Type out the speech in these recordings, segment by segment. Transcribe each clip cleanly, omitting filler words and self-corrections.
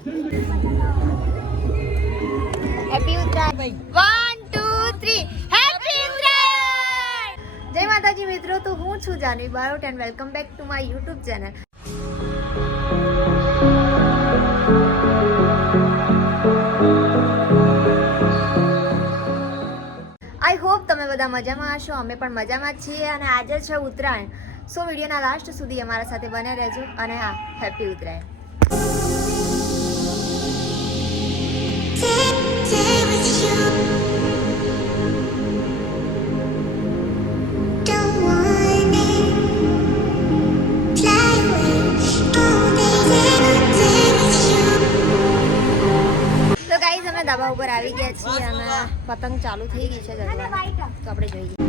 Happy Uttarayan 1 2 3 happy Uttarayan જય માતાજી મિત્રો તો હું છું Janvi Barot and welcome back to my YouTube channel I hope તમે બધા મજામાં હશો અમે પણ મજામાં જ છીએ અને આજે છે ઉત્તરાયણ સો વિડીયોના લાસ્ટ સુધી અમારા સાથે બને રહેજો અને હા હેપી ઉત્તરાયણ ધાબા ઉપર આવી ગયા છીએ અને પતંગ ચાલુ થઈ ગઈ છે જગવા તો આપણે જોઈએ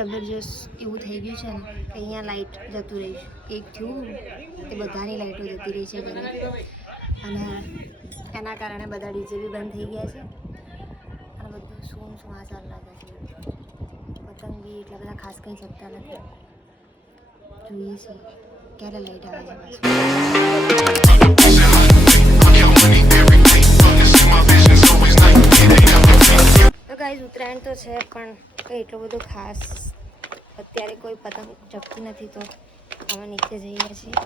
જબરજસ્ત એવું થઈ ગયું છે ને કે અહીંયા લાઇટ જતું રહી છે એક થયું એ બધાની લાઇટો જતી રહી છે ઘરે અને એના કારણે બધા ડીજે બી બંધ થઈ ગયા છે અને બધું શું આસાન લાગે છે પતંગ બી એટલા બધા ખાસ કંઈ શકતા નથી જોઈએ છે ક્યારે લાઇટ આવે છે તો ગાઈઝ ઉત્તરાયણ તો છે પણ કંઈ એટલું બધું ખાસ અત્યારે કોઈ પતંગ ચગતી નથી તો અમે નીચે જઈએ છીએ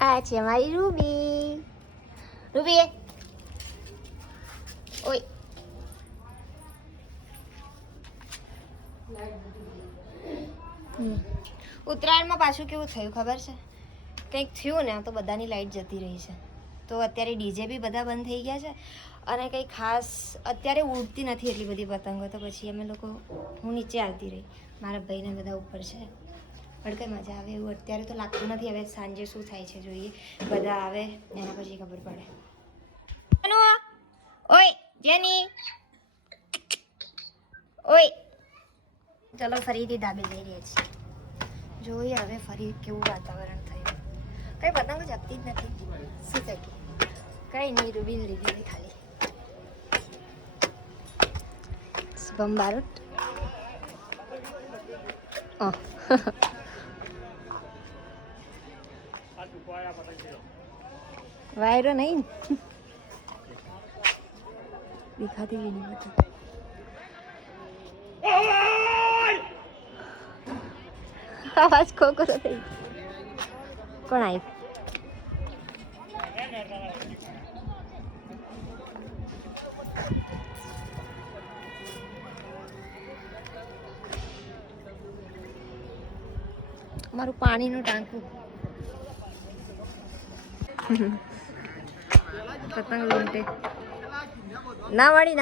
આ છે મારી રૂબી રૂબી ઓય ઉત્તરાયણમાં પાછું કેવું થયું ખબર છે કંઈક થયું ને તો બધાની લાઈટ જતી રહી છે તો અત્યારે ડીજે બી બધા બંધ થઈ ગયા છે અને કંઈ ખાસ અત્યારે ઉડતી નથી એટલી બધી પતંગો તો પછી અમે લોકો હું નીચે આવતી રહી મારા ભાઈને બધા ઉપર છે પણ કંઈ મજા આવે એવું અત્યારે તો લાગતું નથી હવે સાંજે શું થાય છે જોઈએ બધા આવે એના પછી ખબર પડે ઓય જેની ઓય ચલો ફરીથી ધાબે જઈ રહ્યા છીએ જોઈએ હવે ફરી કેવું વાતાવરણ થયું કઈ પતંગ જગતી જ નથી શું થઈ કઈ નહીં રૂબીન લીધી ખાલી શુભમ બારોટ વાયરો નહીં દિખાતી भी नहीं मतलब आवाज खोको तो थी कौन आई મારું પાણીનું ટાંકું પતંગ લૂંટે ના વાળી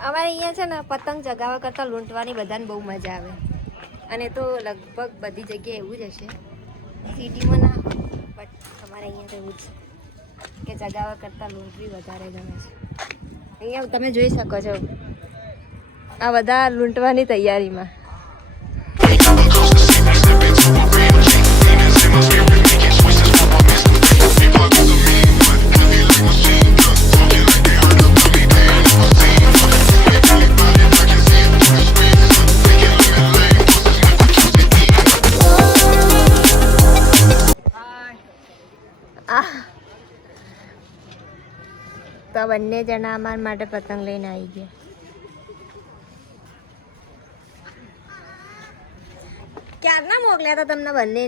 અમારે અહીંયા છે ને પતંગ ચગાવવા કરતાં લૂંટવાની બધાને બહુ મજા આવે અને તો લગભગ બધી જગ્યાએ એવું જ હશે સિટીમાં ના બટ અમારે અહીંયા તો એવું જ કે ચગાવવા કરતાં લૂંટવી વધારે ગમે છે અહીંયા તમે જોઈ શકો છો આ બધા લૂંટવાની તૈયારીમાં તો બંને જણા અમારા માટે પતંગ લઈને આવી ગયા ક્યારના મોકલ્યા હતા તમને બંને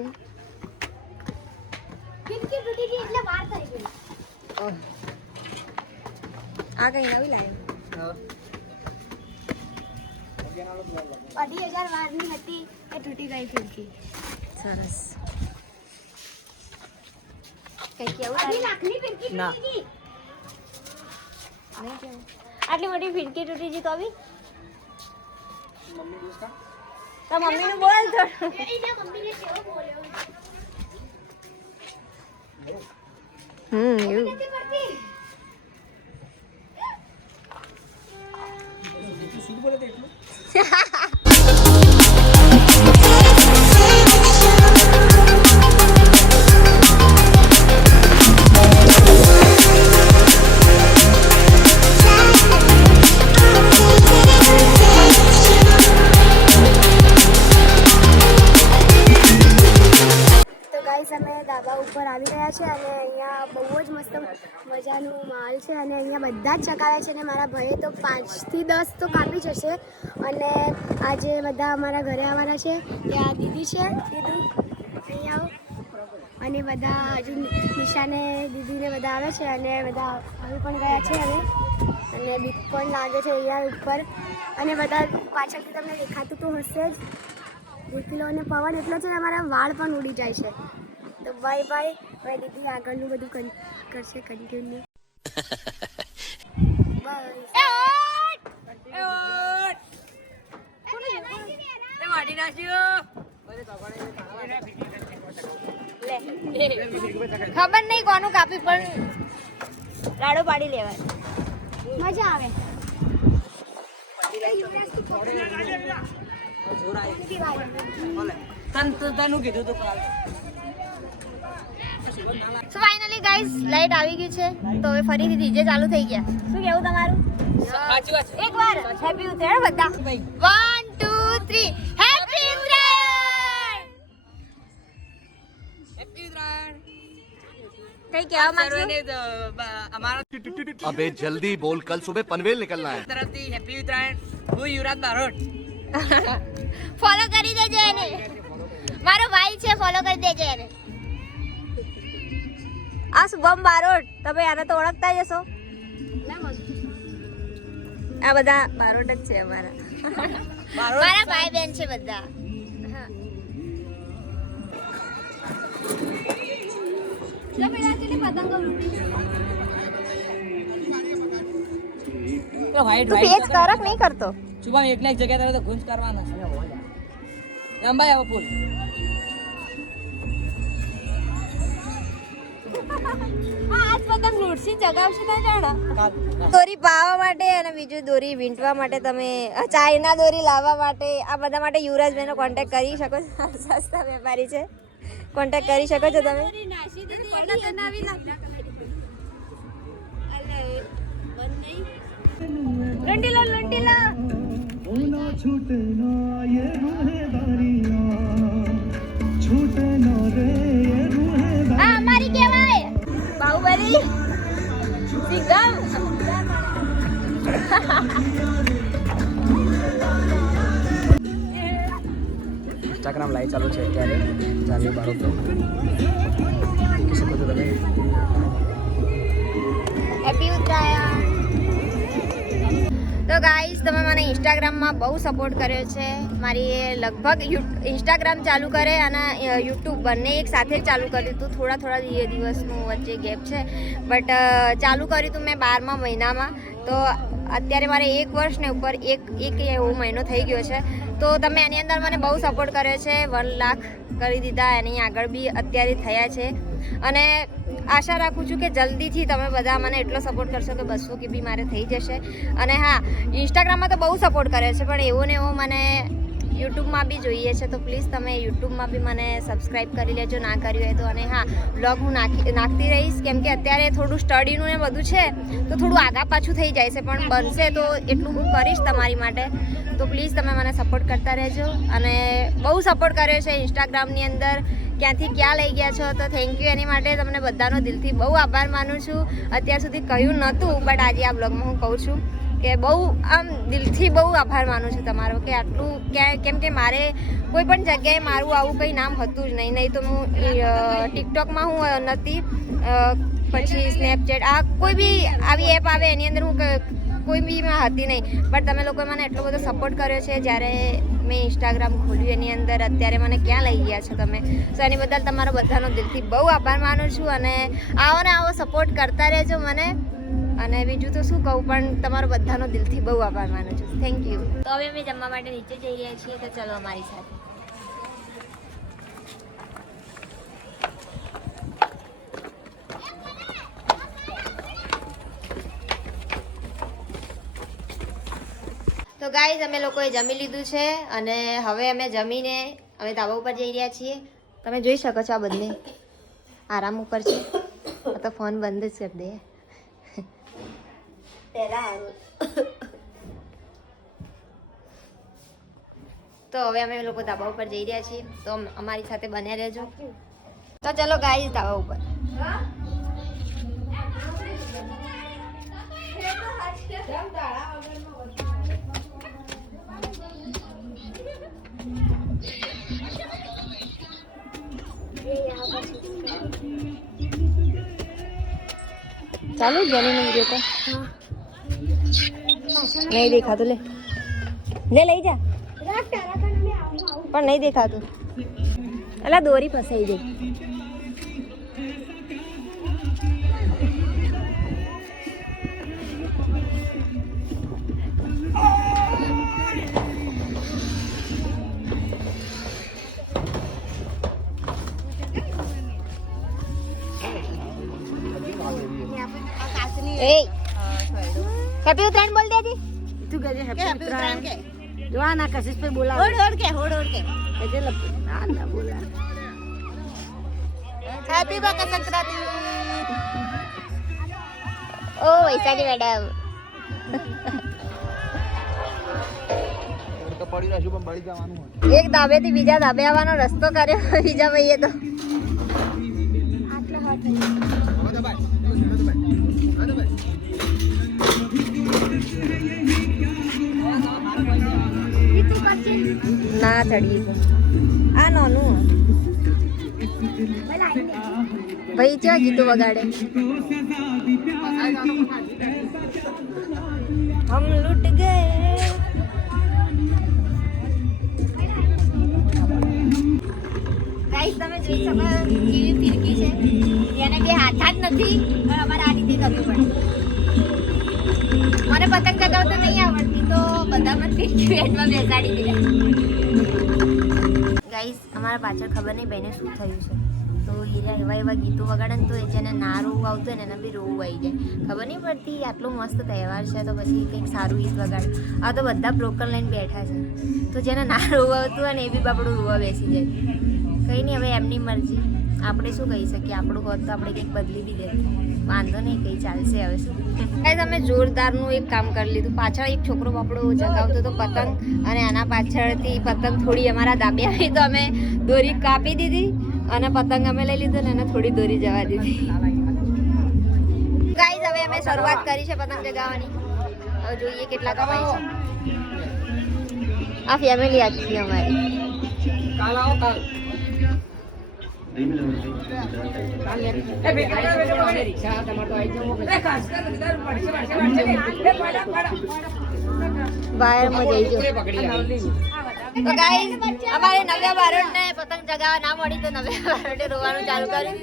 આ કઈ નવી લાવ્યો 2,000 વારની હતી એ તૂટી ગઈ ફિરકી સરસ કઈ કેવું ના નહીં કેવું આટલી મોટી ફિરકી તૂટી ગઈ તો બી તો મમ્મીનું બોલ થોડું એવું અમે ધાબા ઉપર આવી ગયા છે અને અહીંયા બહુ જ મસ્ત મજાનું માલ છે અને અહીંયા બધા જ ચકાવે છે અને મારા ભાઈએ તો 5 થી 10 તો કાપી જશે અને આજે બધા અમારા ઘરે આવવાના છે ત્યાં દીદી છે દીદી અહીંયા આવો અને બધા હજુ નિશાને દીદીને બધા આવે છે અને બધા આવી પણ ગયા છે હવે અને બીક પણ લાગે છે અહીંયા ઉપર અને બધા પાછળથી તમને દેખાતું તો હશે જ ભૂકીલો અને પવન એટલો છે અમારા વાળ પણ ઉડી જાય છે તો બાય બાય હવે દીદી આગળનું બધું કરશે કન્ટિન્યુ ખબર નહીં કોનું કાપી પણ રાડો પાડી લેવાય મજા આવે સો ફાઇનલી ગાઈઝ લાઈટ આવી ગઈ છે તો હવે ફરીથી ડીજે ચાલુ થઈ ગયા શું કેવું તમારું સાચી વાત છે એકવાર હેપી ઉત્તરાયણ બધા 1 2 3 હેપી ઉત્તરાયણ હેપી ઉત્તરાયણ કઈ કહેવા માંગો અમારા अबे जल्दी बोल कल सुबह पनवेल निकलना है તરફથી હેપી ઉત્તરાયણ હું યુવરાજ બારોટ ફોલો કરી દેજો એને મારો ભાઈ છે ફોલો કરી દેજો એને આ શુભમ બારોટ તમે આને તો ઓળખતા જ હશો આ બધા બારોટ જ છે અમારા મારા ભાઈ બહેન છે બધા હા વાઈટ તું પેજ કરક નહીં કરતો સુબહ એકલા એક જગ્યાએ તારે તો ગુંજ કરવાના છે લંબાઈ આવો પુલ આજ પતંગ લૂટસી ચગાવશે તો જાણો કાલ દોરી પાવા માટે અને બીજું દોરી વીંટવા માટે તમે ચાઇના દોરી લાવવા માટે આ બધા માટે યુવરાજભાઈનો કોન્ટેક્ટ કરી શકો છો સસ્તા વેપારી છે કોન્ટેક્ટ કરી શકો છો તમે લંટીલા લંટીલા આ અમારી કહેવાય બાહુબલી સિંઘમ ઇન્સ્ટાગ્રામ લાઈવ ચાલુ છે અત્યારે ચાલી બારો તો દેખી શકો છો તમે હેપી ઉત્તરાયણ તો ગાઈઝ તમે મને ઇન્સ્ટાગ્રામમાં બહુ સપોર્ટ કર્યો છે મારી લગભગ ઇન્સ્ટાગ્રામ ચાલુ કરે અને યુટ્યુબ બંને એક સાથે જ ચાલુ કર્યું હતું થોડા દિવસનું વચ્ચે ગેપ છે બટ ચાલુ કર્યું હતું મેં 12મા મહિનામાં તો અત્યારે મારે 1 વર્ષને ઉપર એક એવો મહિનો થઈ ગયો છે તો તમે એની અંદર મને બહુ સપોર્ટ કર્યો છે 1 લાખ કરી દીધા એની આગળ બી અત્યારે થયા છે અને આશા રાખું છું કે જલ્દીથી તમે બધા મને એટલો સપોર્ટ કરશો કે 200 કે બી મારે થઈ જશે અને હા ઇન્સ્ટાગ્રામમાં તો બહુ સપોર્ટ કર્યો છે પણ એવો ને એવો મને યુટ્યુબમાં બી જોઈએ છે તો પ્લીઝ તમે યુટ્યુબમાં બી મને સબસ્ક્રાઈબ કરી લેજો ના કર્યું હોય તો અને હા બ્લોગ હું નાખતી રહીશ કેમ કે અત્યારે થોડું સ્ટડીનું ને બધું છે તો થોડું આગા પાછું થઈ જાય છે પણ બનશે તો એટલું હું કરીશ તમારી માટે તો પ્લીઝ તમે મને સપોર્ટ કરતા રહેજો અને બહુ સપોર્ટ કર્યો છે ઇન્સ્ટાગ્રામની અંદર ક્યાંથી ક્યાં લઈ ગયા છો તો થેન્ક યુ એની માટે તમને બધાનો દિલથી બહુ આભાર માનું છું અત્યાર સુધી કહ્યું નહોતું બટ આજે આ બ્લોગમાં હું કહું છું કે બહુ આમ દિલથી બહુ આભાર માનું છું તમારો કે આટલું કેમ કે મારે કોઈ પણ જગ્યાએ મારું આવું કંઈ નામ હતું જ નહીં તો હું ટિકટોકમાં હું નથી પછી સ્નેપચેટ આ કોઈ બી આવી એપ આવે એની અંદર હું કોઈ બી મેં હતી નહીં, બટ તમે લોકોએ મને એટલો બધો સપોર્ટ કર્યો છે જ્યારે મેં ઇન્સ્ટાગ્રામ ખોલ્યું એની અંદર અત્યારે મને ક્યાં લઈ ગયા છો તમે. સો એની બદલ તમારો બધાનો દિલથી બહુ આભાર માનું છું અને આવો ને આવો સપોર્ટ કરતા રહેજો મને. અને બીજું તો શું કહું, પણ તમારો બધાનો દિલથી બહુ આભાર માનું છું. Thank you. તો હવે અમે જમવા માટે નીચે જઈ રહ્યા છીએ, તો ચલો અમારી સાથે. તો ગાઈઝ અમે લોકોએ જમી લીધું છે અને હવે અમે જમીને અમે ધાબા ઉપર જઈ રહ્યા છીએ. તમે જોઈ શકો છો આ બંને આરામ ઉપર છે. તો ફોન બંધ જ કરી દે પહેલા. તો હવે અમે લોકો ધાબા ઉપર જઈ રહ્યા છીએ, તો અમારી સાથે બન્યા રહેજો. તો ચલો ગાઈઝ ધાબા ઉપર. चालू जाने नहीं देखो नहीं देखा तो ले ले लई जा पर नहीं देखा तो अला दोरी फसाई दे. ए हैप्पी उत्तरायण बोल दे जी. તું કહેજે હેપી ઉત્તરાયણ કે જો આ ના કશિશ पे બોલા होड़ होड़ के કહેજે ના ના બોલા हैप्पी मकर संक्रांति. ओ वैशाली मैडम એક ધાબે થી બીજા ધાબે આવવાનો રસ્તો કર્યો બીજા ભાઈએ તો. ના થડી તો આ નાનું ભાઈ ચા ગીતો વગાડે. હમ લૂટ ગયે. ગાઈસ તમે જોઈ શકો કેવી ફિરકી છે, એને બે હાથ જ નથી પણ અમારે આ રીતે કરવું પડે. મને પતંગ ચગાવતા નહીં આવડતી તો બધા મને ફિરકી બેટમાં બેસાડી દીધા. ગાઈસ અમારા પાછળ ખબર નહીં ભાઈને શું થયું છે, તો એવા એવા ગીતો વગાડે ને તો એ જેને ના રોવું આવતું હોય ને એને બી રોવું આવી જાય. ખબર નહીં પડતી આટલો મસ્ત તહેવાર છે તો પછી કંઈક સારું ગીત વગાડે. આ તો બધા બ્રોકન લઈને બેઠા છે, તો જેને ના રોવું આવતું હોય ને એ બી બાપડું રોવા બેસી જાય. કંઈ નહીં, હવે એમની મરજી, આપણે શું કહી શકીએ. આપણું હોત તો આપણે કંઈક બદલી બી દેતા, વાંધો નહીં, કંઈ ચાલશે. હવે શું તમે જોરદારનું એક કામ કરી લીધું. પાછળ એક છોકરો બાપડો જગાવતો હતો પતંગ, અને આના પાછળથી પતંગ થોડી અમારા દાબે આવી તો અમે દોરી કાપી દીધી અને પતંગ અમે લઈ લીધો ને એને થોડી દોરી જવા દીધી. ગાઈઝ હવે અમે શરૂઆત કરી છે પતંગ ચગાવવાની. હવે જોઈએ કેટલા કમાય છે. આ ફેમિલી આખી અમારી. વાયરમાં જઈ ગયો. તો ગાઈઝ અમારે નવ્યા બારોટને પતંગ ચગાવવા ના મળી તો નવ્યા બારોટે રોવાનું ચાલુ કર્યું.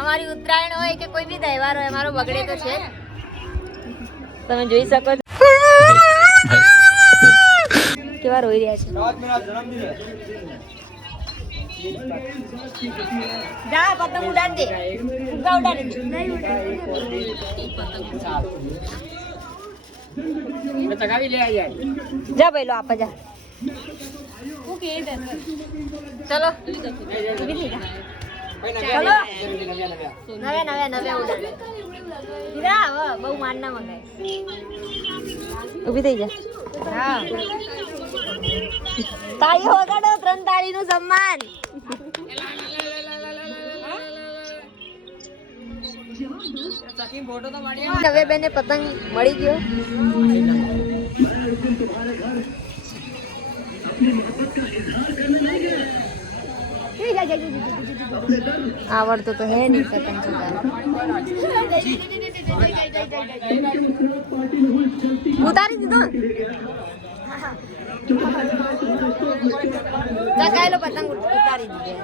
અમારી ઉત્તરાયણ હોય કે કોઈ બી તહેવાર હોય અમારો બગડે તો છે. તમે જોઈ શકો છો કેવા રોઈ રહ્યા છે. જા પતંગ ઉડાડ દે, ફુગ્ગા ઉડાડી દે. જા ભાઈ લો આપા જા. ચલો ચલો નવે ઉડાડ. બહુ માન ના મંગાય. ઉભી થઈ જા. હા તાળી વગાડો, 3 તાળીનું સન્માન. નવે બેને પતંગ મળી ગયો. આવડતો તો હે નહીં પતંગ ચગાવતા. ઉતારી દીધો ચગાયેલો પતંગ ઉતારી દીધો.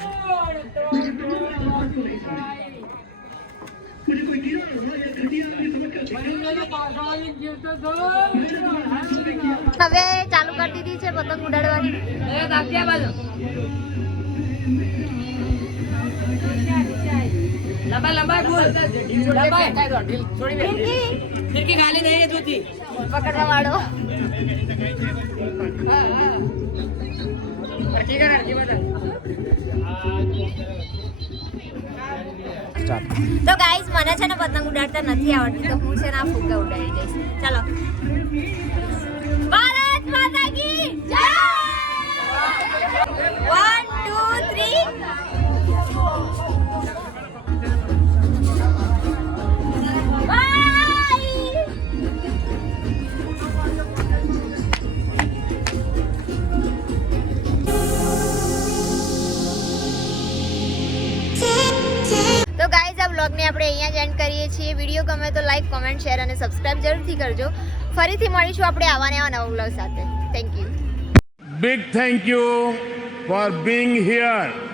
હવે ચાલુ કરી દીધી છે પતંગ ઉડાડવાની. પકડવા વાળો તો ગાઈઝ મને છે ને પતંગ ઉડાડતા નથી આવડતી, તો હું છે ને આ ફુગ્ગા ઉડાડી દઈશ. ચાલો. ભારત માતા કી જય. 1 2 3 તો ગાઈઝ આ વ્લોગને આપણે અહીંયા જ એન્ડ કરીએ છીએ. વિડીયો ગમે તો લાઈક, કોમેન્ટ, શેર અને સબસ્ક્રાઇબ જરૂરથી કરજો. ફરીથી મળીશું આપણે આવા ને આવા નવા વ્લોગ સાથે. Thank you. Big thank you for being here.